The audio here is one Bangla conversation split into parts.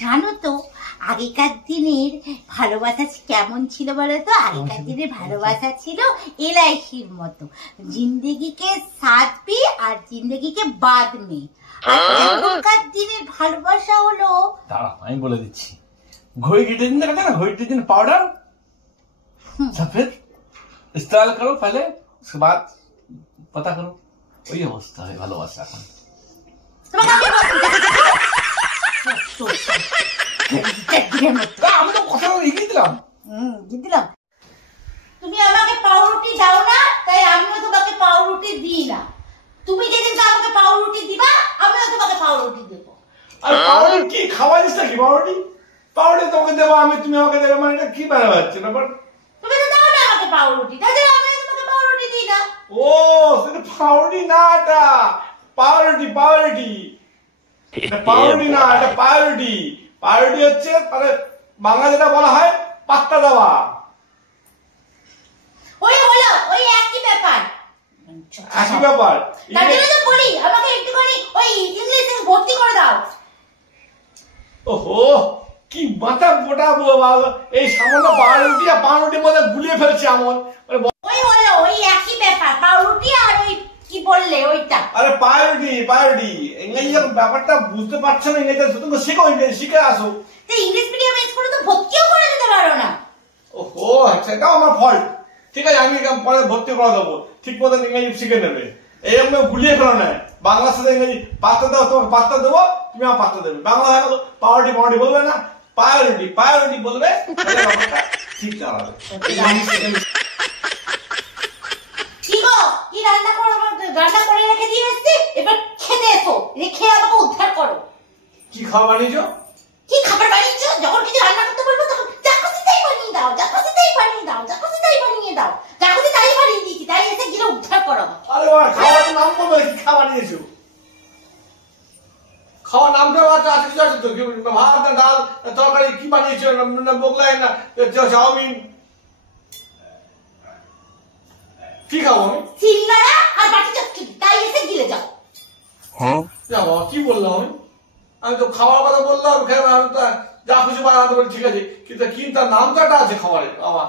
জানো তো আগেকার দিনের ভালোবাসা কেমন ছিল বলো তো? আগেকার দিনের ভালোবাসা ছিল এলআইসির মতো, জিন্দেগিকে সাথ পি আর জিন্দেগিকে বাদ মে। আর এখনকার দিনের ভালোবাসা হলো, দাঁড়া আমি বলে দিচ্ছি, घोड़ी के दिन देखा ना, घोड़ी के दिन पाउडर सफेद इस्तेमाल करो पहले, उसके बाद पता करो। वही अवस्था है ভালোবাসা এখন। আমি তো কথা এগিয়ে দিলাম। তুমি আমাকে পাউরুটি দাও না, তাই আমিও তোমাকে পাউরুটি দিই না। তুমি যেদিন আমাকে পাউরুটি দিবা, আমিও তোমাকে পাউরুটি দেবো। আর পাউরুটি কি খাওয়া জিনিস নাকি? পাউরুটি পাউরুটি তোমাকে দেবো আমি, তুমি আমাকে দেবে, মানে এটা কি ব্যাপার হচ্ছে? ব্যাপার তুমি তো দাও না আমাকে পাউরুটি, তাই আমিও তোমাকে পাউরুটি দিই না। ও সেটা পাউরুটি না, এটা পাউরুটি। পাউরুটি পাউরুটি না, এটা পাউরুটি। পাউরুটি হচ্ছে মানে বাংলা যেটা বলা হয় পাত্তা দেওয়া। ওই হলো ওই একই ব্যাপার। একই ব্যাপার। তার জন্য তো বলি আমাকে একটুখানি ওই ইংলিশে ভর্তি করে দাও। ওহো কি মাথা মোটা বাবা, এই সামান্য পাউরুটি আর পাউরুটির মধ্যে গুলিয়ে ফেলছে এমন। ওই হলো ওই একই ব্যাপার, পাউরুটি আর ওই কি বললে ওইটা। আরে পাউরুটি পাউরুটি ইংরেজি ব্যাপারটা বুঝতে পারছো না, ইংরেজি শুধু শিখো, ইংরেজি শিখে আসো। তো ইংলিশ মিডিয়ামে স্কুলে তো ভর্তিও করে দিতে পারো না। ওহো সেটাও আমার ফল্ট। ঠিক আছে আমি পরে ভর্তি করে দেবো, ঠিক মতো ইংরেজি শিখে নেবে। এরকম গুলিয়ে ফেলো না, বাংলার সাথে ইংরেজি পাত্তা দেবো, তোমাকে পাত্তা দেবো, তুমি আমার পাত্তা দেবে। বাংলা হয়ে গেল পাউরুটি পাউরুটি বলবে না, পাউরুটি পাউরুটি বলবে, ঠিক চালাবে। কি রান্না করে রেখে দিয়ে এসেছি, এবার খেতে এসো, খেয়ে আমাকে উদ্ধার করো। কি খাবার বানিয়েছো? কি খাবার বানিয়েছো? যখন কিছু রান্না করতে বলবো তখন যা খুশি তাই বানিয়ে দাও, যা খুশি তাই বানিয়ে দাও, যা খুশি তাই বানিয়ে দাও, যা খুশি তাই বানিয়ে দিয়েছি, তাই এসে গিয়ে উদ্ধার করো। আরে বাবা খাওয়ার নাম বলবে, কি খাবার বানিয়েছো? খাওয়ার নামটা আছে কিছু আছে তো, ভাত না ডাল তরকারি কি বানিয়েছো? মোগলাই না চাউমিন? কি খাবো আমি? সিঙ্গারা আর বাটি চচ্চড়ি, তাই এসে গিলে যাও। হ্যাঁ যাবো, কি বললাম আমি তো খাওয়ার কথা বললাম, যা খুশি বানাতে পারি ঠিক আছে, কিন্তু তার নামটা আছে খাবারের। আমার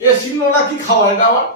এ সিঙ্গারা কি খাবার এটা আমার?